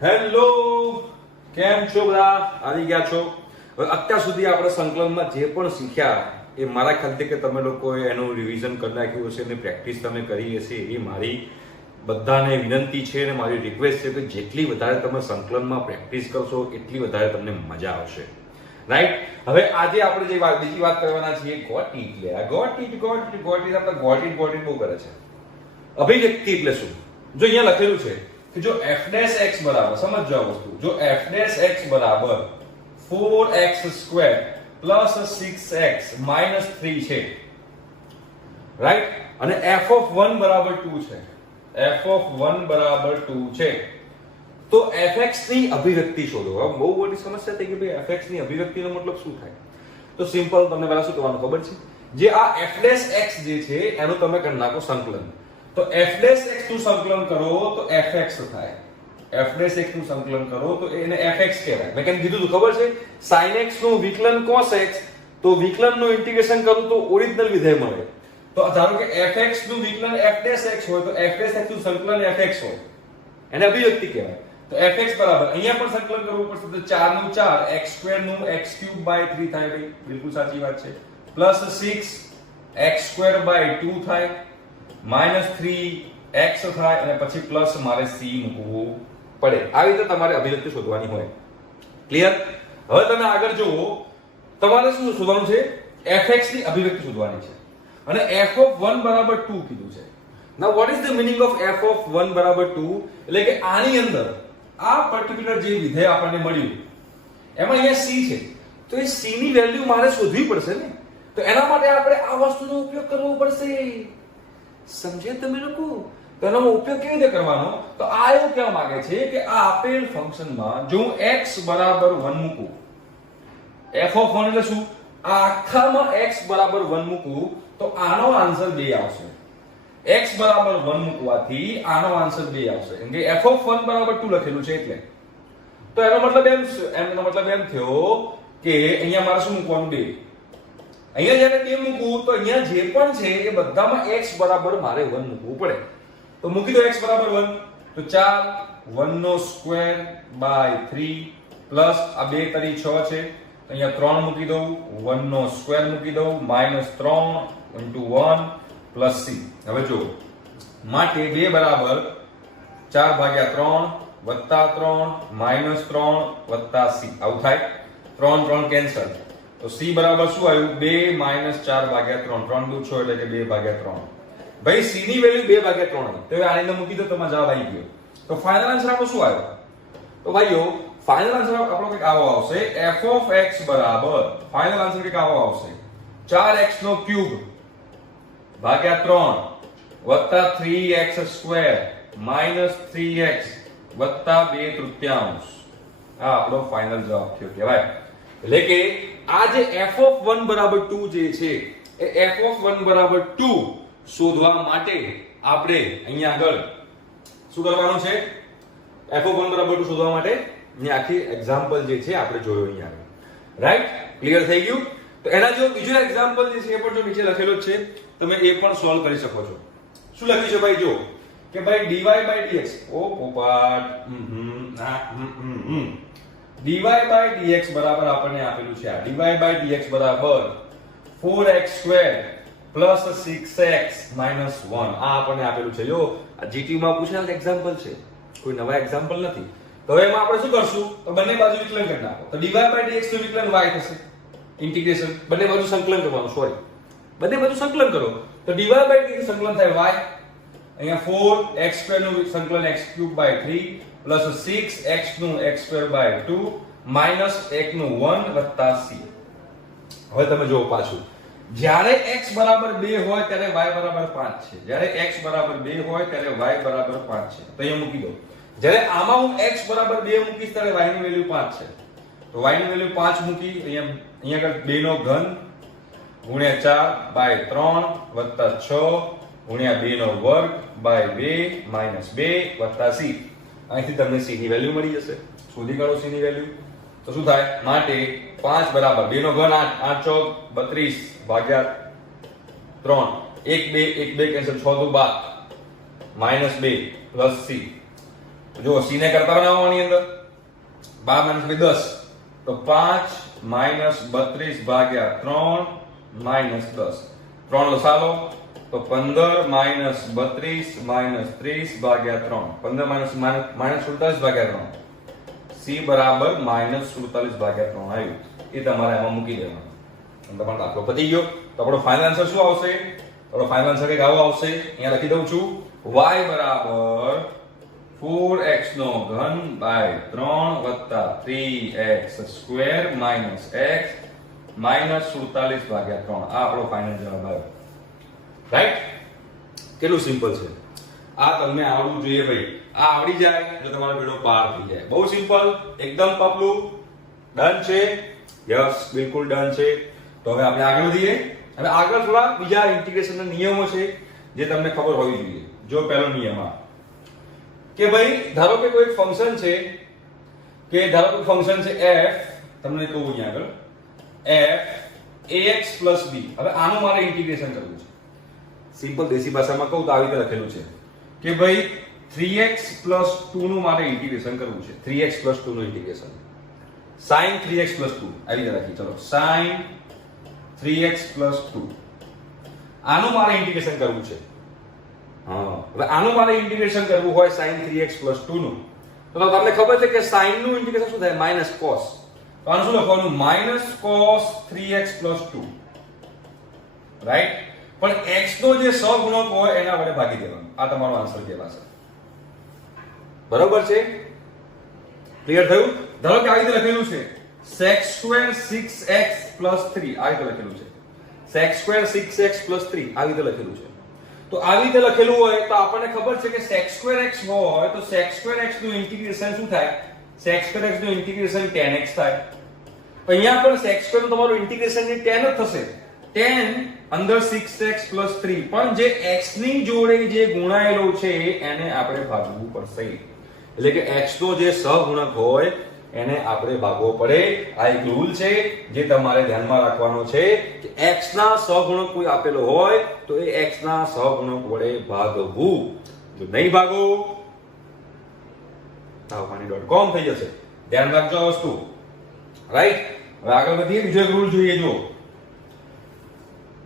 Hello, કેમ છો બધા? આવી ગયા છો? હવે અત્યાર સુધી આપણે સંકલનમાં જે પણ શીખ્યા એ મારા ખ્યાલથી કે તમે લોકોએ એનું રિવિઝન કરી નાખ્યું હશે અને પ્રેક્ટિસ તમે કરી હશે એવી મારી બધાને વિનંતી છે અને મારી રિક્વેસ્ટ છે કે જેટલી વધારે તમે સંકલનમાં પ્રેક્ટિસ કરશો એટલી વધારે તમને મજા આવશે. રાઈટ? હવે આજે આપણે જે બીજી વાત કરવાના છીએ ગોટ ઇટ. લે આ ગોટ ઇટ આપણે ગોટ ઇટ બહુ કરે છે. અભિવ્યક્તિ એટલે શું? જો અહીંયા લખેલું છે કે જો f' બરાબર, સમજો આ વસ્તુ, જો f' બરાબર 4x² પ્લસ 6x માઇનસ 3 છે, રાઈટ, અને f(1) બરાબર 2 છે, f(1) બરાબર 2 છે, તો fx ની અભિવ્યક્તિ શોધો. હવે બહુ મોટી સમસ્યા થઈ કે ભાઈ fx ની અભિવ્યક્તિનો મતલબ શું થાય? તો સિમ્પલ, તમને પહેલા શું કરવાનું ખબર છે? જે આ f' જે છે એનું તમે કરી નાખો સંકલન. તો f' નું સંકલન કરો તો fx થાય, f' નું સંકલન કરો તો એને fx કહેવાય. મેં કેમ કીધું ખબર છે? sin x નું વિકલન cos x, તો વિકલનનું ઇન્ટિગ્રેશન કરું તો ઓરિજિનલ વિધેય મળે. તો ધારો કે fx નું વિકલન f' હોય તો f' નું સંકલન fx હોય, એને અભિવ્યક્તિ કહેવાય. તો fx બરાબર અહીંયા પણ સંકલન કરવું પડશે તો 4 નું 4 x² નું x³ 3 થાય. ભાઈ બિલકુલ સાચી વાત છે. પ્લસ 6 x²/2 થાય, માઇનસ 3x થાય, અને પછી પ્લસ મારે c મૂકવું પડે. આવી રીતે તમારે અભિવ્યક્તિ શોધવાની હોય. ક્લિયર? હવે તમે આગળ જુઓ, તમારે શું શોધવાનું છે? fx ની અભિવ્યક્તિ શોધવાની છે અને f(1) બરાબર 2 કીધું છે. નાઉ what is the meaning of f(1) બરાબર 2? એટલે કે આની અંદર આ પર્ટિક્યુલર જે વિધેય આપણને મળ્યું એમાં અહીંયા c છે, તો એ c ની વેલ્યુ મારે શોધવી પડશે ને. તો એના માટે આપણે આ વસ્તુનો ઉપયોગ કરવો પડશે. સમજે તમે લોકો? તો એનો ઉપયોગ કેવી રીતે કરવાનો? તો આ એવું કહેવા માંગે છે કે આ આપેલ ફંક્શનમાં જો હું x બરાબર 1 મૂકું, f(1) એટલે શું? આ આખામાં x બરાબર 1 મૂકું તો આનો આન્સર 2 આવશે. x બરાબર 1 મૂકવાથી આનો આન્સર 2 આવશે, કેમ કે f(1) બરાબર 2 લખેલું છે એટલે. તો એનો મતલબ એમ થયો કે અહીંયા મારે શું મૂકવાનું? 2. અહીંયા જ્યારે 2 મૂકું તો અહીંયા જે પણ છે એ બધામાં x બરાબર મારે 1 મૂકવું પડે. તો મૂકી દો x બરાબર 1, તો 4 1/3 પ્લસ આ 2 તરી 6 છે, અહીંયા 3 મૂકી દઉં, 1² મૂકી દઉં, માઇનસ 3 * 1 પ્લસ c. હવે જો માટે 2 બરાબર 4/3 વત્તા 3 માઇનસ 3 વત્તા c. આવું થાય. 3 3 કેન્સલ, તો c બરાબર શું આવ્યું? 2 માઇનસ 4/3, 3 દુ 6 એટલે કે 2/3. ભાઈ c ની વેલ્યુ 2/3 હતી, તો હવે આની અંદર મૂકી દો, તમારો જવાબ આવી ગયો. તો ફાઇનલ આન્સર આપણો શું આવ્યો? તો ભાઈઓ ફાઇનલ આન્સર આપણો કંઈક આવો આવશે. f(x) બરાબર ફાઇનલ આન્સર કંઈક આવો આવશે. 4x³ ભાગ્યા 3 વત્તા 3x² માઇનસ 3x વત્તા 2/3. આ આપણો ફાઇનલ જવાબ થયો કહેવાય. એટલે કે આ જે f(1) બરાબર 2 જે છે એ f(1) બરાબર 2 શોધવા માટે આપણે અહીંયા આગળ શું કરવાનું છે? f(1) બરાબર 2 શોધવા માટે અહીંયા આખી એક્ઝામ્પલ જે છે આપણે જોયો અહીંયા આગળ. રાઈટ? ક્લિયર થઈ ગયું? તો એના જો બીજો એક્ઝામ્પલ જે છે એ પણ જો નીચે લખેલો છે, તમે એ પણ સોલ્વ કરી શકો છો. શું લખ્યું છે ભાઈ? જો કે ભાઈ dy/dx, ઓ પોપાટ, dy/dx બરાબર આપણને આપેલું છે. આ dy/dx બરાબર 4x² પ્લસ 6x માઇનસ 1. આ આપણને આપેલું છે. જો આ જીટી માં પૂછેલા એક્ઝામ્પલ છે, કોઈ નવા એક્ઝામ્પલ નથી. તો હવે એમાં આપણે શું કરશું? તો બંને બાજુ વિકલન કરી નાખો. તો dy/dx નું વિકલન y થશે, ઇન્ટિગ્રેશન. બંને બાજુ સંકલન કરવાનું, સોરી, બંને બાજુ સંકલન કરો તો dy/dx સંકલન થાય y. અહીંયા 4x² નું સંકલન x³/3 પ્લસ 6x નું x²/2 માઇનસ 1 નું 1 વત્તા c. હવે તમે જો પાછું, જ્યારે x બરાબર 2 હોય ત્યારે y બરાબર 5 છે, જ્યારે x બરાબર 2 હોય ત્યારે y બરાબર 5 છે. તો અહીંયા મૂકી દો. જ્યારે આમાં હું x બરાબર 2 મૂકીશ ત્યારે y ની વેલ્યુ 5 છે, તો y ની વેલ્યુ 5 મૂકી. અહીંયા આગળ 2 નો ઘન ગુણ્યા 4/3 વત્તા 6 ગુણ્યા 2 નો વર્ગ / 2 માઇનસ 2 વત્તા c. અહીંથી તમને c ની વેલ્યુ મળી જશે. શોધી કાઢો c ની વેલ્યુ. તો શું થાય? માટે 5 બરાબર 2 નો ઘન 8 8 32 ભાગ્યા 3 1 2 1 2 કેન્સલ, 6 દુ 12 માઇનસ 2 પ્લસ c. જો c ને કરતા બનાવો આની અંદર 12 - 10 તો 5 - 32 ભાગ્યા 3 - 10 3 લસાલો તો 15 - 32 - 30 ભાગ્યા 3 15 - 47 ભાગ્યા 3 c બરાબર -47 ભાગ્યા 3 આવ્યું. એ તમારે આમાં મૂકી દેવાનું અને તમારો દાખલો પતી ગયો. તો આપણો ફાઇનલ આન્સર શું આવશે? આપણો ફાઇનલ આન્સર કંઈક આવો આવશે. અહીંયા લખી દઉં છું y બરાબર 4x નો ઘન બાય 3 વત્તા 3x square minus x minus 47 ભાગ્યા 3. આ આપણો ફાઇનલ જવાબ આવ્યો. રાઈટ? કેટલું સિમ્પલ છે. આ તમને આવડવું જોઈએ ભાઈ. આ આવડી જાય એટલે તમારો બેડો પાર થઈ જાય. બહુ સિમ્પલ, એકદમ પપલું. ડન છે? યસ, બિલકુલ ડન છે. તો હવે આપણે આગળ વધીએ. હવે આગળ થોડા બીજા ઇન્ટિગ્રેશનના નિયમો છે જે તમને ખબર હોવી જોઈએ. જો પહેલો નિયમ આ કે ભાઈ ધારો કે કોઈ ફંક્શન છે કે ધારો કે ફંક્શન છે f, તમને કહું અહીંયા આગળ f ax b. હવે આનું મારે ઇન્ટિગ્રેશન કરવું છે. સિમ્પલ દેશી ભાષામાં કહું તો આવી રીતે લખેલું છે કે ભાઈ 3x 2 નું મારે ઇન્ટિગ્રેશન કરવું છે. 3x 2 નું ઇન્ટિગ્રેશન sin 3x 2 આવી રીતે લખી. ચલો sin 3x 2 આનું મારે ઇન્ટિગ્રેશન કરવું છે. હા, હવે આનું મારે ઇન્ટિગ્રેશન કરવું હોય sin 3x 2 નું તો તમને ખબર છે કે sin નું ઇન્ટિગ્રેશન શું થાય? -cos. તો આનું શું લખવાનું? -cos 3x 2. રાઈટ? પણ x નો જે સહગુણક હોય એના વડે ભાગી દેવાનું. આ તમારો આન્સર કહેવાશે. બરોબર છે? ક્લિયર થયું? ધારો કે આવી રીતે લખેલું છે sec² 6x 3. આ રીતે લખેલું છે sec² 6x 3. આવી રીતે લખેલું છે. તો આવી રીતે લખેલું હોય તો આપણને ખબર છે કે sec² x હોય તો sec² x નું ઇન્ટિગ્રેશન શું થાય? sec² x નું ઇન્ટિગ્રેશન tan x થાય. અહીંયા પણ sec² નું તમારું ઇન્ટિગ્રેશન ની tan જ થશે. tan અંદર 6x 3 પણ જે x ની જોડે જે ગુણાયેલો છે એને આપણે ભાગવું પડશે. એટલે કે x નો જે સહગુણક હોય એને આપણે ભાગવો પડે. આ એક રૂલ છે જે તમારે ધ્યાનમાં રાખવાનો છે કે x ના સહગુણક કોઈ આપેલો હોય તો એ x ના સહગુણક વડે ભાગવું. જો નહીં ભાગો આવવાની.com થઈ જશે. ધ્યાન રાખજો આ વસ્તુ. રાઈટ? હવે આગળ વધીએ. બીજો એક રૂલ જોઈએ. જો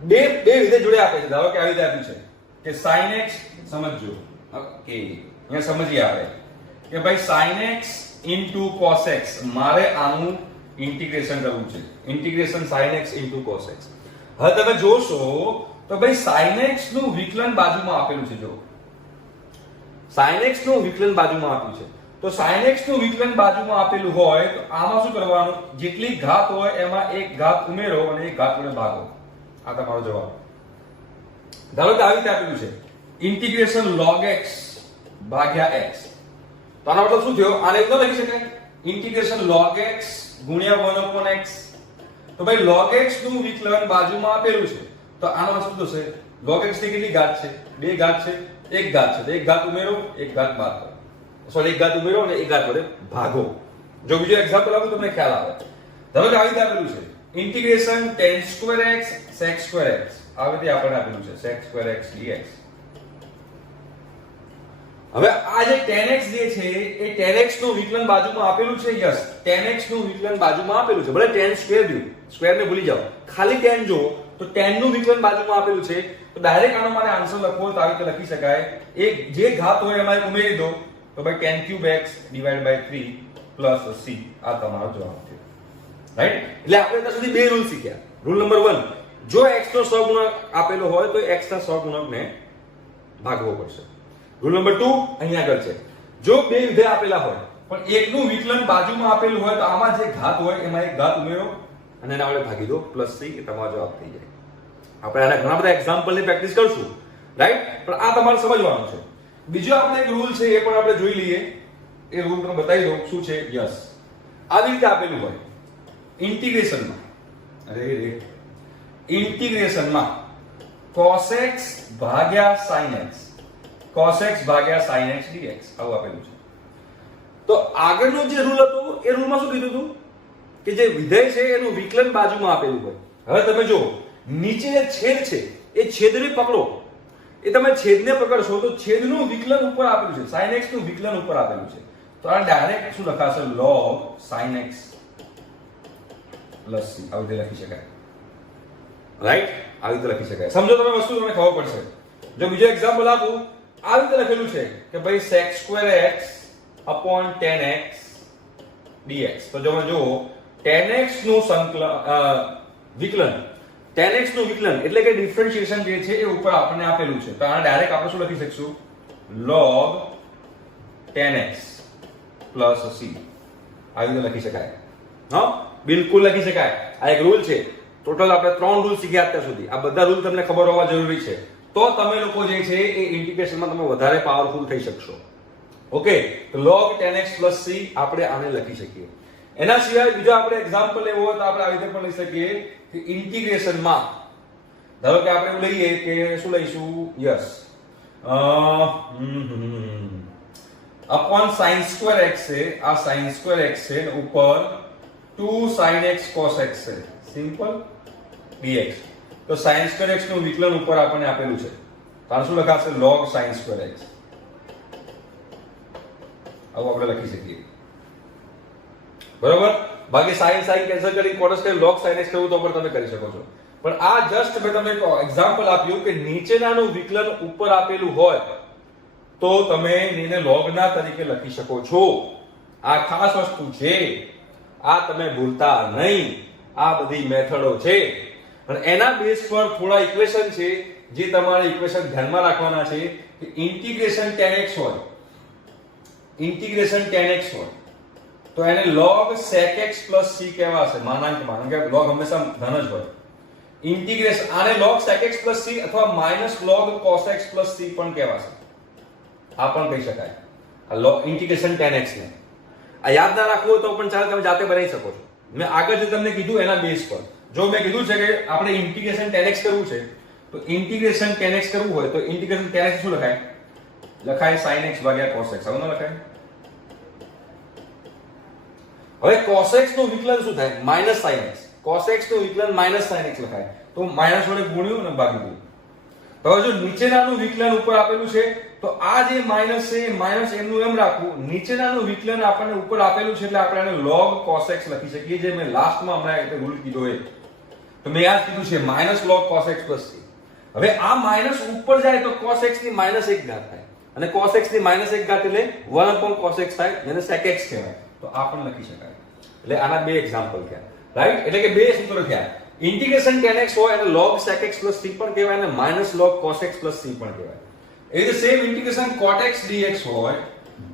બે વિધેય જોડે આપે છે. ધારો કે આવી રીતે આપ્યું છે કે sin x, સમજજો. ઓકે, અહીંયા સમજીએ આપણે કે ભાઈ sin x cos x મારે આનું ઇન્ટિગ્રેશન કરવું છે. Integration sin x cos x. હવે તમે જોશો તો ભાઈ sin x નું વિકલન બાજુમાં આપેલું છે. જો sin x નું વિકલન બાજુમાં આપ્યું છે તો sin x નું વિકલન બાજુમાં આપેલું હોય તો આમાં શું કરવાનું? જેટલી ઘાત હોય એમાં એક ઘાત ઉમેરો અને એક ઘાત વડે ભાગો. આ તમારો જવાબ. ધારો કે આવી રીતે આપેલું છે ઇન્ટિગ્રેશન log x ભાગ્યા x. તો આનો મતલબ શું થયો? આને એકદમ લખી શકાય ઇન્ટિગ્રેશન log x ગુણ્યા 1/x. તો ભાઈ log x નું વિકલન બાજુમાં આપેલું છે તો આનો શું થશે? log x ની કેટલી ઘાત છે? બે ઘાત છે. એક ઘાત છે તો એક ઘાત ઉમેરો, એક ઘાત બાદ કરો. સોરી, એક ઘાત ઉમેરો અને એક ઘાત વડે ભાગો. જો બીજો એક્ઝામ્પલ આપું તમને ખ્યાલ આવે. ધારો કે આવી રીતે આપેલું છે integration tan² x sec² x. આવી રીતે આપણને આપેલું છે sec² x dx. હવે આ જે tan x જે છે એ tan x નું વિકલન બાજુમાં આપેલું છે. યસ, tan x નું વિકલન બાજુમાં આપેલું છે. ભલે tan સ્ક્વેર દો, સ્ક્વેર ને ભૂલી જાઓ, ખાલી tan જો તો tan નું વિકલન બાજુમાં આપેલું છે. તો ડાયરેક્ટ આનો મારે આન્સર લખવો તો આવી રીતે લખી શકાય. એક જે ઘાત હોય એમાં ઉમેરી દો તો ભાઈ tan³ x / 3 + c. આ તમારો જવાબ છે. રાઈટ? એટલે આપણે અત્યાર સુધી બે રૂલ શીખ્યા. રૂલ નંબર 1, જો x નો સહગુણક આપેલો હોય તો x ના સહગુણકને ભાગવો પડશે. રૂલ નંબર 2 અહીંયા આગળ છે. જો બે વિધેય આપેલા હોય પણ એકનું વિકલન બાજુમાં આપેલું હોય તો આમાં જે ઘાત હોય એમાં એક ઘાત ઉમેરો અને એના વડે ભાગી દો +c. એ તમારો જવાબ થઈ જાય. આપણે આના ઘણા બધા એક્ઝામ્પલની પ્રેક્ટિસ કરશું. રાઈટ? પણ આ તમારે સમજવાનું છે. બીજો આપણે એક રૂલ છે એ પણ આપણે જોઈ લઈએ. એ રૂલ તમને બતાવી દઉં શું છે. યસ, આવી રીતે આપેલું હોય ઇન્ટિગ્રેશનમાં ઇન્ટિગ્રેશનમાં cos x ભાગ્યા sin x cos x ભાગ્યા sin x dx આવું આપેલું છે. તો આગળનો જે રૂલ હતો એ રૂલમાં શું કીધું હતું કે જે વિધેય છે એનું વિકલન બાજુમાં આપેલું હોય. હવે તમે જો નીચે જે છેદ છે એ છેદને પકડો એ તમે છેદને પકડશો તો છેદનું વિકલન ઉપર આપેલું છે, sin x નું વિકલન ઉપર આપેલું છે, તો આ ડાયરેક્ટ શું લખાશે, log sin x plus c, આવી રીતે લખી શકાય, રાઈટ? આવી રીતે લખી શકાય. સમજો તમે વસ્તુ, તમને ખબર પડશે. જો બીજો એક્ઝામ્પલ આપું, આવી રીતે લખેલું છે કે ભાઈ sec2x upon 10x dx. તો જો જો 10x નું વિકલન, 10x નું વિકલન એટલે કે ડિફરન્શિએશન જે છે એ ઉપર આપણને આપેલું છે, તો આને ડાયરેક્ટ આપણે શું લખી શકશું, log 10x plus c. આવી રીતે લખી શકાય. હા, બિલકુલ લખી શકાય. આ એક રૂલ છે. ટોટલ આપણે 3 રૂલ શીખ્યા અત્યાર સુધી. આ બધા રૂલ તમને ખબર હોવા જરૂરી છે, તો તમે લોકો જે છે એ ઇન્ટિગ્રેશનમાં તમે વધારે પાવરફુલ થઈ શકશો. ઓકે, તો log 10x plus c આપણે આને લખી શકીએ. એના સિવાય બીજો આપણે એક્ઝામ્પલ લેવો હોય તો આપણે આવી રીતે પણ લઈ શકીએ કે ઇન્ટિગ્રેશનમાં ધારો કે આપણે એવું લઈએ કે શું લઈશું, yes upon sin square x છે, આ sin square x છે ને ઉપર 2 sin x cos x છે, સિમ્પલ dx. તો sin square x નું વિકલન ઉપર આપણને આપેલું છે, તો શું લખાશે, log sin square x. આવું આપણે લખી શકીએ, બરોબર? બાકી sin કેન્સલ કરી cos કરી log sin x કરવું તો પણ તમે કરી શકો છો, પણ આ જસ્ટ મેં તમને એક્ઝામ્પલ આપ્યું કે નીચેનાનું વિકલન ઉપર આપેલું હોય તો તમે એને log ના તરીકે લખી શકો છો. આ ખાસ વસ્તુ છે, આ તમે ભૂલતા નહીં. આ બધી મેથડો છે અને એના બેઝ પર થોડા ઇક્વેશન છે જે તમારે ઇક્વેશન ધ્યાનમાં રાખવાના છે કે ઇન્ટિગ્રેશન 10x હોય, ઇન્ટિગ્રેશન 10x હોય તો એને log sec x plus c કહેવાશે, માનાંકમાં, કારણ કે log હંમેશા ધન જ હોય. ઇન્ટિગ્રેશન આને log sec x plus c અથવા minus log cos x plus c પણ કહેવાશે, આ પણ કહી શકાય. આ log ઇન્ટિગ્રેશન 10x ને આ યાદ ના રાખવું હોય તો પણ ચાલો તમે જાતે બનાવી શકો છો. મેં આગળ જે તમને કીધું એના બેઝ પર, જો મેં કીધું છે કે આપણે ઇન્ટિગ્રેશન 10x કરવું છે તો ઇન્ટિગ્રેશન 10x કરવું હોય તો ઇન્ટિગ્રેશન 10x શું લખાય, લખાય sin x ભાગ્યા cos x. આવું ન લખાય? હવે cos x નું વિકલન શું થાય, minus sin x. cos x નું વિકલન માઈનસ sin x લખાય, તો માઈનસ વડે ગુણ્યું અને ભાગી દીધું. તો જો નીચેનાનું વિકલન ઉપર આપેલું છે તો આ જે માઈનસ છે માઈનસ એમનું એમ રાખવું, નીચેનાનું વિકલન આપણને ઉપર આપેલું છે એટલે આપણે એને log cos x લખી શકીએ, જે મેં લાસ્ટમાં હમણાં એક રૂલ કીધો એ. તો મેં યાદ કીધું છે minus log cos x plus c. હવે આ માઈનસ ઉપર જાય તો cos x ની માઈનસ 1 ઘાત થાય અને cos x ની માઈનસ 1 ઘાત એટલે 1 upon cos x થાય, જેને sec x કહેવાય. તો આ પણ લખી શકાય. એટલે આના બે એક્ઝામ્પલ થયા, રાઈટ? એટલે કે બે સૂત્રો થયા. ઇન્ટિગ્રેશન 10x હોય અને log sec x plus c પણ કહેવાય અને minus log cos x plus c પણ કહેવાય. એ જ same integration cot x dx હોય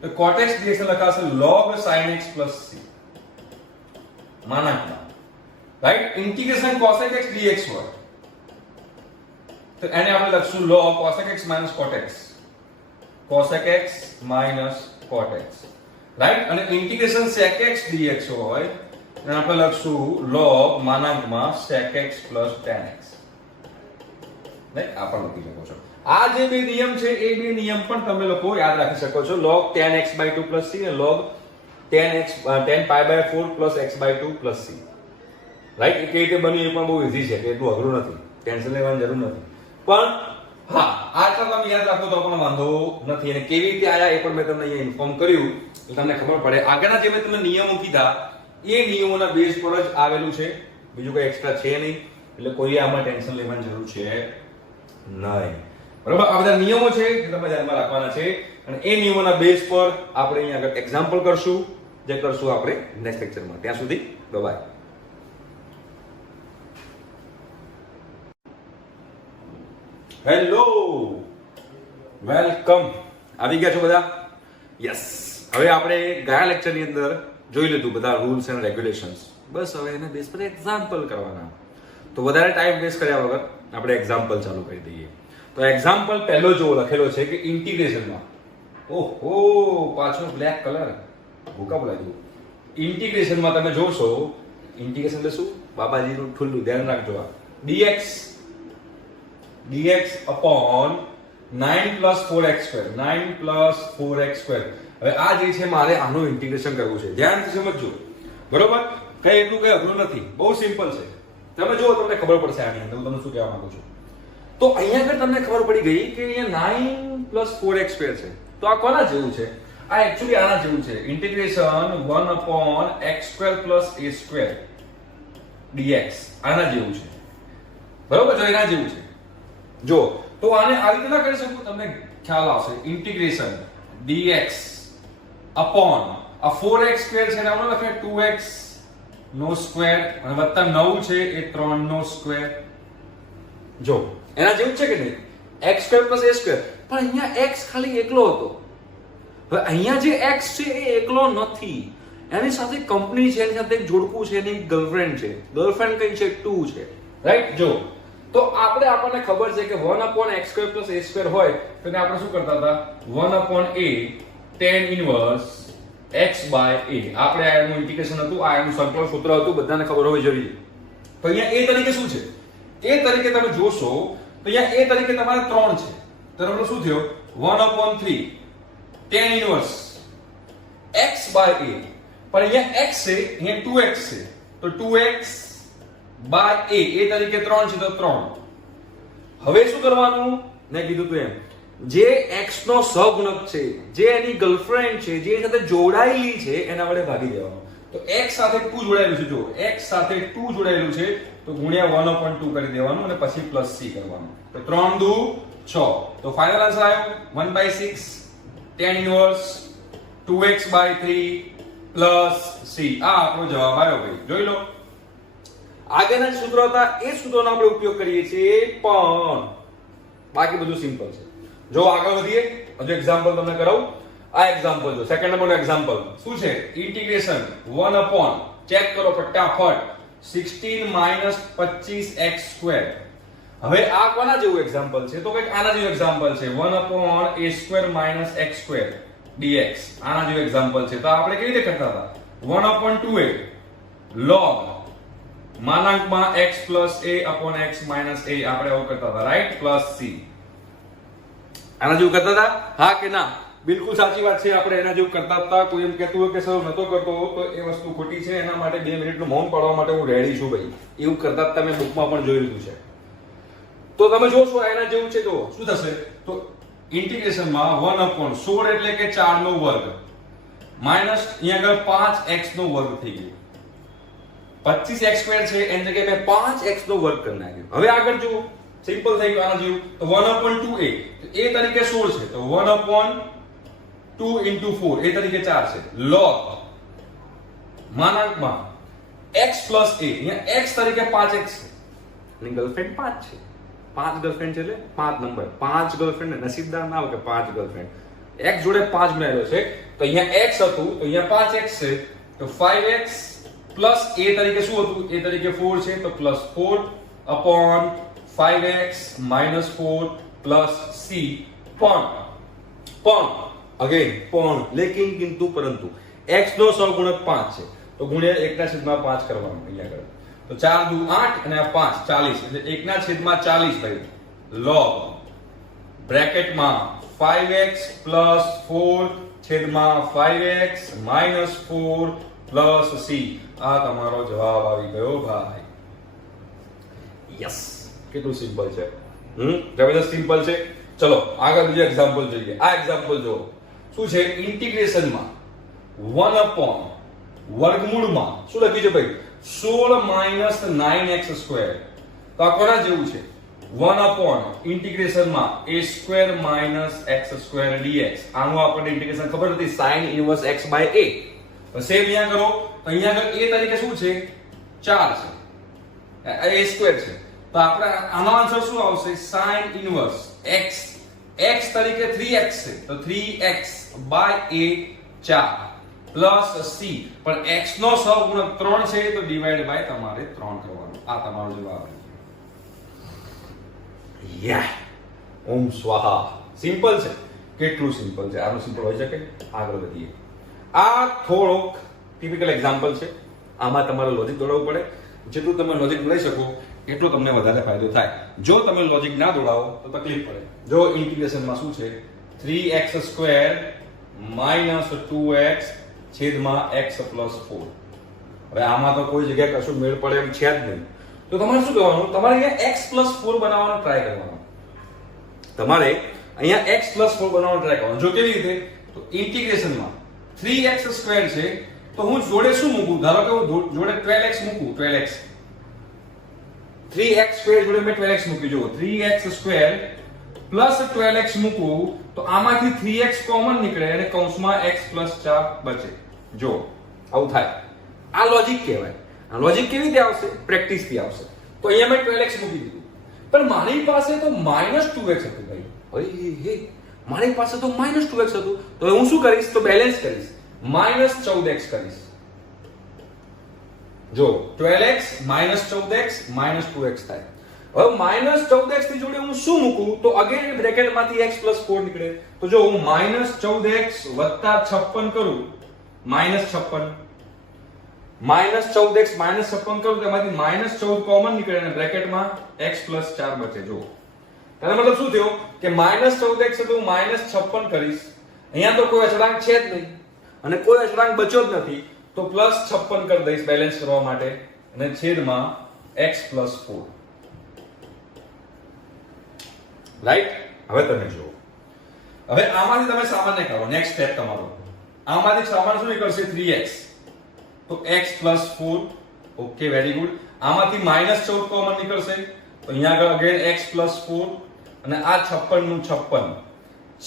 તો cot x dx લખાશે log sin x plus c, માનાંકમાં, right? Integration cosec x dx હોય તો એને આપણે લખશું log cosec x minus cot x, cosec x minus cot x, right? અને ઇન્ટિગ્રેશન sec x dx હોય અને આપણે લખશું log માનાંકમાં sec x plus tan x. Right? આ પણ લખી શકો છો. આ જે બે નિયમ છે એ બે નિયમ પણ તમે લોકો યાદ રાખી શકો છો, log tan x/2 plus c અને log tan pi/4 plus x/2 plus c. Right? એ કઈ રીતે બન્યું એ પણ બહુ ઈઝી છે, એટલું અઘરું નથી, ટેન્શન લેવાની જરૂર નથી. પણ હા, આટલા તમે યાદ રાખો તો પણ વાંધો નથી. અને કેવી રીતે આયા એ પણ મેં તમને અહીંયા ઇન્ફોર્મ કર્યું તો તમને ખબર પડે. આગળના જે મેં તમને નિયમો કીધા એ નિયમોના બેઝ પર જ આવેલું છે, બીજું કોઈ એક્સ્ટ્રા છે નહીં, એટલે કોઈ આમાં ટેન્શન લેવાની જરૂર છે નહીં. બરાબર? આ બધા નિયમો છે જે તમે ધ્યાનમાં રાખવાના છે અને એ નિયમોના બેઝ પર આપણે અહીંયા આગળ એક્ઝામ્પલ કરશું, જે કરશું આપણે નેક્સ્ટ લેક્ચરમાં. ત્યાં સુધી બાય. Hello, welcome. આવી ગયા છો બધા? યસ. હવે આપણે ગયા લેક્ચરની અંદર જોઈ લીધું બધા રૂલ્સ એન્ડ રેગ્યુલેશન્સ. બસ હવે એને બેઝ પર એક્ઝામ્પલ કરવાના. તો વધારે ટાઈમ વેસ્ટ કર્યા વગર આપણે એક્ઝામ્પલ ચાલુ કરી દઈએ. તો એક્ઝામ્પલ પહેલો જો લખેલો છે કે ઇન્ટિગ્રેશનમાં, ઓહો પાછો બ્લેક કલર ભૂકા બોલાય. ઇન્ટિગ્રેશનમાં તમે જોશો, ઇન્ટિગ્રેશન એટલે શું બાબાજીનું ઠુલ્લું ધ્યાન રાખજો. આ dx upon 9 plus 4x2, 9 plus 4x2. હવે આ જે છે મારે આનું ઇન્ટિગ્રેશન કરવું છે, ધ્યાનથી સમજજો. બરોબર? કઈ એટલું કઈ અઘરું નથી, બહુ સિમ્પલ છે. તમે જો તમને ખબર પડશે આની અંદર હું તમને શું કહેવા માંગુ છું. તો અહીંયા આગળ તમને ખબર પડી ગઈ કે અહીંયા 9 + 4x² છે. તો આ કોના જેવું છે? આ એકચ્યુઅલી આના જેવું છે. ઇન્ટિગ્રેશન 1/x² + a² dx આના જેવું છે. બરોબર? તો એના જેવું છે. જો તો આને આ રીતે ના કરી શકું, તમને ખ્યાલ આવશે. ઇન્ટિગ્રેશન dx અપોન આ 4x² છે ને આપણે લખે 2x નો સ્ક્વેર અને વત્તા 9 છે એ 3 નો સ્ક્વેર. જો એના જેવું છે કે નહીં? x² + a². પણ અહીંયા x ખાલી એકલો હતો. હવે અહીંયા જે x છે એ એકલો નથી, એની સાથે કંપની છે, એની સાથે એક જોડકું છે, એની ગર્લફ્રેન્ડ છે. ગર્લફ્રેન્ડ કઈ છે? 2 છે. રાઈટ? જો તો આપણને ખબર છે કે 1/x² + a² હોય તો એને આપણે શું કરતા હતા? 1/a tan inverse x/a. આપણે આનું ઇન્ટિગ્રેશન હતું, આનું સંકલન સૂત્ર હતું, બધાને ખબર હોવી જોઈએ. તો અહીંયા a તરીકે શું છે? a તરીકે તમે જોશો તો અહીંયા a તરીકે તમારે 3 છે. તો આપણો શું થયો? 1/3 tan ઇન્વર્સ x/a. પણ અહીંયા x છે, અહીંયા 2x છે. તો 2x/a a તરીકે 3 છે તો 3. હવે શું કરવાનું? મેં કીધું તું એમ, જે x નો સહગુણક છે, જે એની ગર્લફ્રેન્ડ છે, જે એની સાથે જોડાયેલી છે, એના વડે ભાગી દેવાનું. તો x સાથે 2 જોડાયેલું છે. જો x સાથે 2 જોડાયેલું છે તો ગુણ્યા 1/2 કરી દેવાનું અને પછી પ્લસ c કરવાનું. તો 3 દુ 6. તો ફાઇનલ આન્સર આવ્યો 1/6 tan inverse 2x/3 plus c. આ આપણો જવાબ આવ્યો ભાઈ. જોઈ લો. આગળના જે સૂત્રો હતા એ સૂત્રોનો આપણે ઉપયોગ કરીએ છીએ, પણ બાકી બધું સિમ્પલ છે. જો આગળ વધીએ, હજુ એક્ઝામ્પલ તમને કરાવું. આ એક્ઝામ્પલ જો, સેકન્ડ નંબરનો એક્ઝામ્પલ શું છે? ઇન્ટિગ્રેશન 1/ ચેક કરો ફટાફટ 16 - 25x². હવે આ કોના જેવું એક્ઝામ્પલ છે? તો કંઈક આના જેવું એક્ઝામ્પલ છે. 1/a² - x² dx આના જેવું એક્ઝામ્પલ છે. તો આપણે કેવી રીતે કરતા હતા? 1/2a log માનાંકમાં x + a/x - a આપણે આવું કરતા હતા. રાઈટ? Plus c. આના જેવું કરતા હતા? હા કે ના? બિલકુલ સાચી વાત છે. આપણે એના જેવું કરતા હતા. કોઈ એમ કહેતું હોય કે સર નતો કરતો, તો એ વસ્તુ ખોટી છે. એના માટે 2 મિનિટનું મૌન પાડવા માટે હું રેડી છું ભાઈ. એવું કરતા તમે બુકમાં પણ જોઈ લીધું છે. તો તમે જોશો એના જેવું છે. તો શું થશે? તો ઇન્ટિગ્રેશનમાં 1/16 એટલે કે 4 નો વર્ગ માઈનસ અહીંયા આગળ 5x નો વર્ગ થઈ ગયો. 25x² છે એની જગ્યાએ મેં 5x નો વર્ગ કરી નાખ્યો. હવે આગળ જુઓ, સિમ્પલ થઈ ગયું આના જેવું. તો 1/2a a તરીકે 16 છે તો 1/2 * 4 a તરીકે 4 છે. log માનાંકમાં x + a અહીંયા x તરીકે 5x છે અને ગર્લફ્રેન્ડ 5 છે. 5 ગર્લફ્રેન્ડ છે એટલે 5 નંબર. 5 ગર્લફ્રેન્ડ નસીબદાર ના હોય કે 5 ગર્લફ્રેન્ડ. x જોડે 5 બનાવેલો છે તો અહીંયા x હતું તો અહીંયા 5x છે. તો 5x પ્લસ a તરીકે શું હતું? a તરીકે 4 છે તો +4 / 5x - 4 + c. પણ અગેન લેકિન કિંતુ પરંતુ x નો સહગુણક 5 છે તો ગુણ્યા 1/5 કરવાનું અહીંયા આગળ. તો 4 દુ 8 અને આ 5 40 એટલે 1/40 ભાઈ. log બ્રેકેટમાં 5x + 4 છેદમાં 5x - 4 + c. આ તમારો જવાબ આવી ગયો ભાઈ. યસ, કેટલું સિમ્પલ છે. જબરદસ્ત સિમ્પલ છે. ચલો આગળ બીજો એક્ઝામ્પલ જોઈએ. આ એક્ઝામ્પલ જો શું છે? ઇન્ટિગ્રેશનમાં 1/ વર્ગમૂળમાં શું લખ્યું છે ભાઈ? 16 - 9x². તો આ કોના જેવું છે? 1/ ઇન્ટિગ્રેશનમાં a² - x² dx. આનું આપણને ઇન્ટિગ્રેશન ખબર હતી, sin ઇન્વર્સ x/a. તો સેમ અહીંયા કરો. તો અહીંયા આગળ a તરીકે શું છે? 4 છે, a² છે. તો આપણે આનો આન્સર શું આવશે? sin ઇન્વર્સ x તરીકે 3x છે તો 3x/a 4 + c. પણ x નો સહગુણક 3 છે તો ડિવાઈડ બાય તમારે 3 કરવાનું. આ તમારો જવાબ છે. ઓમ સ્વાહા. સિમ્પલ છે. કેટલું સિમ્પલ છે? આનું સિમ્પલ હોઈ શકે. આગળ વધીએ. આ થોડોક ટિપિકલ એક્ઝામ્પલ છે. આમાં તમારે લોજિક દોડાવવું પડે. જેટલું તમે લોજિક દોડાઈ શકો એટલો તમને વધારે ફાયદો થાય. જો તમે લોજિક ના દોડાવો તો તકલીફ પડે. જો ઇન્ટિગ્રેશનમાં શું છે? 3x² - 2x છેદમાં x + 4. હવે આમાં તો કોઈ જગ્યાએ કશું મેળ પડે એમ છે જ નહીં. તો તમારે શું કરવાનું? તમારે અહીંયા x + 4 બનાવવાનો ટ્રાય કરવાનો. તમારે અહીંયા x + 4 બનાવવાનો ટ્રાય કરવાનો. જો કેવી રીતે, તો ઇન્ટિગ્રેશનમાં 3x² છે તો હું જોડે શું મૂકું, ધારો કે હું જોડે 12x મૂકું, 12x 3x² જોડે મેં 12x મૂકી, જો 3x² પ્લસ 12x મૂકું તો આમાંથી 3x કોમન નીકળે અને કૌંસમાં x + 4 બચે. જો આવું થાય, આ લોજિક કહેવાય. આ લોજિક કેવી રીતે આવશે, પ્રેક્ટિસ થી આવશે. તો અહીંયા મેં 12x મૂકી દીધું, પણ મારી પાસે તો -2x હતું ભાઈ. હે મારી પાસે તો -2x હતું, તો હું શું કરીશ, તો બેલેન્સ કરીશ, -14x કરીશ. જો 12x -14x -2x થાય. હવે -14x ની જોડે હું શું મૂકું, તો અગેન બ્રેકેટમાંથી x + 4 નીકળે. તો જો હું -14x + 56 કરું, -56 -14x -56 કરું તો એમાંથી -14 કોમન નીકળે અને બ્રેકેટમાં x + 4 બચે. જો તેનો મતલબ શું થયો કે -14x હતું -56 કરીશ, અહીંયા તો કોઈ અચળાંક છે જ નહીં અને કોઈ અચળાંક બચ્યો જ નથી, તો +56 કરી દઈશ બેલેન્સ કરવા માટે અને છેદમાં x + 4. રાઈટ. હવે તમે જુઓ, હવે આમાંથી તમે સામાન્ય કરો. નેક્સ્ટ સ્ટેપ તમારો, આમાંથી સામાન્ય શું નીકળશે, 3x, તો x + 4. Okay, very good. આમાંથી -14 કોમન નીકળશે તો અહીંયા આગળ અગેન x + 4 અને આ 56 નું 56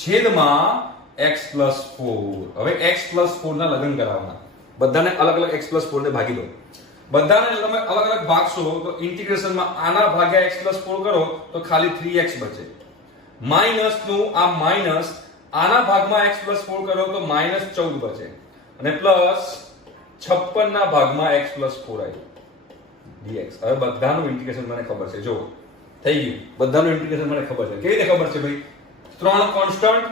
છેદમાં x + 4. હવે x + 4 ના લઘન કરાવવાના, બધાને અલગ અલગ x + 4 ને ભાગી દો. બધાને તમે અલગ અલગ ભાગશો તો ઇન્ટિગ્રેશનમાં આના ભાગ્યા x + 4 કરો તો ખાલી 3x બચે. માઈનસ નું આ માઈનસ આના ભાગમાં x + 4 કરો તો -14 બચે અને પ્લસ 56 ના ભાગમાં x + 4 આવ્યું dx. હવે બધાનું ઇન્ટિગ્રેશન મને ખબર છે. જો થઈ ગયું, બધાનું ઇન્ટિગ્રેશન મને ખબર છે. કેવી રીતે ખબર છે ભાઈ, ત્રણ કોન્સ્ટન્ટ,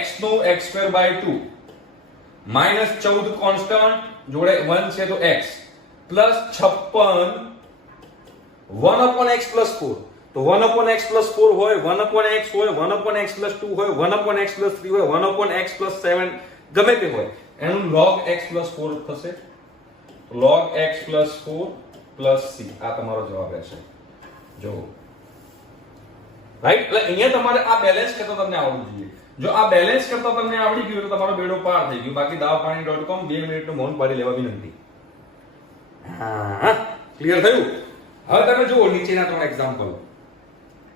x નું x²/2 -14 કોન્સ્ટન્ટ જોડે 1 છે તો x પ્લસ 56 1/x + 4. તો 1/x + 4 હોય, 1/x હોય, 1/x + 2 હોય, 1/x + 3 હોય, 1/x + 7 ગમે તે હોય, એનું log x + 4 થશે. log x + 4 + c આ તમારો જવાબ રહેશે. જો રાઈટ. એટલે અહીંયા તમારે આ બેલેન્સ કરતા તમને આવડવું જોઈએ. જો આ બેલેન્સ કરતા તમને આવડી ગયું તો તમારો બેડો પાર થઈ ગયો. બાકી dawapaani.com 2 મિનિટનું મૌન પાડી લેવા વિનંતી. હા, ક્લિયર થયું. હવે તમે જુઓ નીચેના ત્રણ એક્ઝામ્પલ.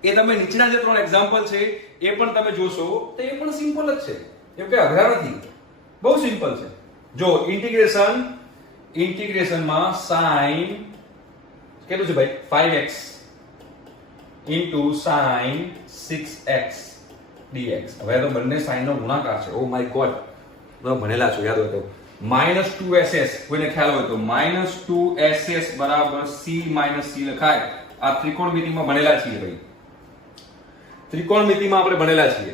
એ તમે નીચેના જે ત્રણ એક્ઝામ્પલ છે એ પણ તમે જોશો તો એ પણ સિમ્પલ જ છે, એમ કે અઘરા નથી, બહુ સિમ્પલ છે. જો ઇન્ટિગ્રેશનમાં sin કેટલું છે ભાઈ, 5x sin 6x dx. હવે તો બંને sin નો ગુણાકાર છે. ઓ માય ગોડ, તમે ભણેલા છો, યાદ હોય તો. -2ss કોઈને ખ્યાલ હોય તો -2ss = c - c લખાય. આ ત્રિકોણમિતિમાં ભણેલા છીએ ભાઈ, ત્રિકોણમિતિમાં આપણે ભણેલા છીએ.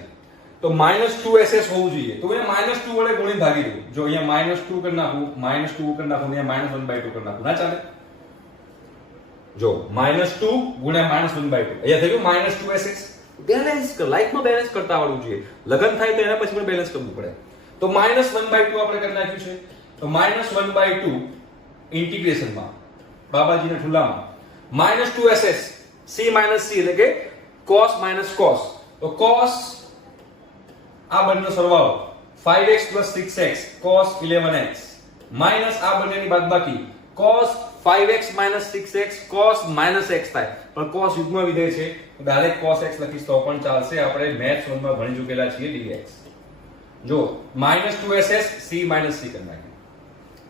તો -2ss હોવું જોઈએ. તો અહીંયા -2 વડે ગુણી ભાગી દઉં. જો અહીંયા -2 કરી નાખું, -2 કરી નાખું, અહીંયા -1/2 કરી નાખું, ના ચાલે? જો -2 ગુણ્યા -1/2 અહીંયા થયું -2ss. બેલેન્સ કર, લાઈફમાં બેલેન્સ કરતા આવડવું જોઈએ. લગન થાય તો એના પછી પણ બેલેન્સ કરવું પડે. તો -1/2 આપણે કરી નાખ્યું છે. તો -1/2 ઇન્ટિગ્રેશનમાં બાબાજીના ઠુલામાં -2ss c - c એટલે કે cos - cos. તો cos આ બંનેનો સરવાળો 5x + 6x cos 11x minus આ બંનેની બાદબાકી cos 5x - 6x cos - x થાય. પણ cos યુગ્મ વિધેય છે તો ડાયરેક્ટ cos x લખીશ તો પણ ચાલશે. આપણે મેથ્સ 1 માં ભણી ચૂકેલા છીએ dx. જો -2ss c - c કરી નાખ્યું.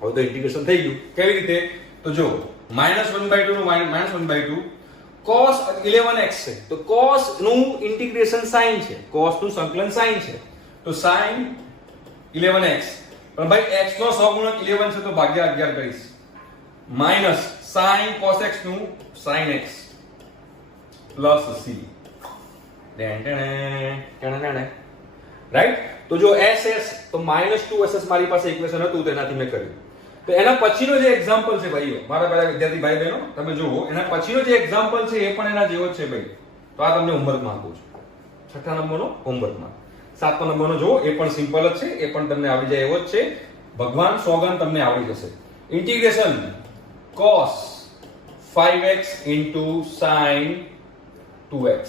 હવે તો ઇન્ટિગ્રેશન થઈ ગયું. કેવી રીતે, તો જો -1/2 નું -1/2 cos 11x છે તો cos નું ઇન્ટિગ્રેશન sin છે, cos નું સંકલન sin છે તો sin 11x. પણ ભાઈ x નો સહગુણક 11 છે તો ભાગ્યા 11 કરીશ. માઈનસ sin cos x નું sin x plus c. Right. તો જો ss તો -2ss મારી પાસે ઇક્વેશન હતું તેનાથી મેં કર્યું. તો એના પછીનો જે એક્ઝામ્પલ છે ભાઈઓ, મારા પહેલા વિદ્યાર્થી ભાઈ બહેનો તમે જુઓ, એના પછીનો જે એક્ઝામ્પલ છે એ પણ એના જેવો જ છે ભાઈ. તો આ તમને હોમવર્કમાં આપું છું, 6થા નંબરનો હોમવર્કમાં. 7મા નંબરનો જુઓ, એ પણ સિમ્પલ જ છે, એ પણ તમને આવડી જાય એવો જ છે. ભગવાન સોગન તમને આવડી જશે. Integration cos 5x sin 2x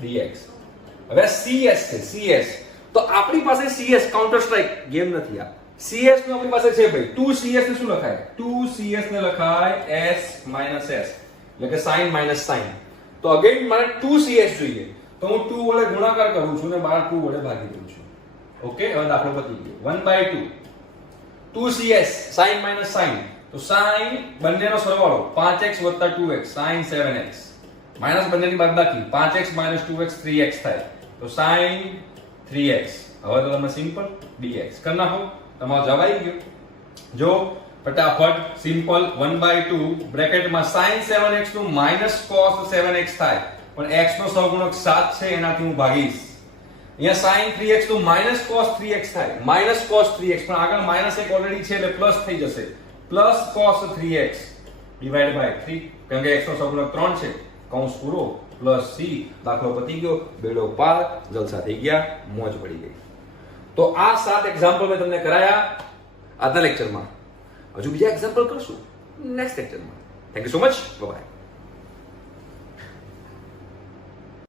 dx. હવે CS છે CS, તો આપણી પાસે CS કાઉન્ટર સ્ટ્રાઇક ગેમ નથી આ. CS નો આપણી પાસે છે ભાઈ 2CS ને શું લખાય? 2CS ને લખાય S - S, એટલે કે sin - sin. તો અગેન મારે 2CS જોઈએ, તો હું 2 વડે ગુણાકાર કરું છું ને બહાર 2 વડે ભાગી દઉં છું. ઓકે, હવે દાખલો પતી ગયો. 1/2 2CS sin - sin, તો sin બંનેનો સરવાળો 5x + 2x sin 7x, minus બંનેની બાદબાકી 5x - 2x 3x થાય, તો sin 3x. હવે તો તમે સિમ્પલ dx કરી નાખો, તમારો જવાબ આવી ગયો. જો ફટાફટ સિમ્પલ 1/2 બ્રેકેટમાં sin 7x નું માઈનસ cos 7x થાય, પણ x નો સહગુણક 7 છે એનાથી હું ભાગીશ. અહીંયા sin 3x નું માઈનસ cos 3x થાય, માઈનસ cos 3x, પણ આગળ માઈનસ એક ઓલરેડી છે એટલે પ્લસ થઈ જશે, plus cos 3x divide by 3, કેમ કે x નો સહગુણક 3 છે, કૌંસ પૂરો, પ્લસ c. દાખલો પતી ગયો, બેડો પાર, જલસા થઈ ગયા, મોજ પડી ગઈ. તો આ 7 એક્ઝામ્પલ મેં તમને કરાયા આજના લેક્ચરમાં. હજુ બીજા એક્ઝામ્પલ કરશું નેક્સ્ટ લેક્ચરમાં. Thank you so much, by.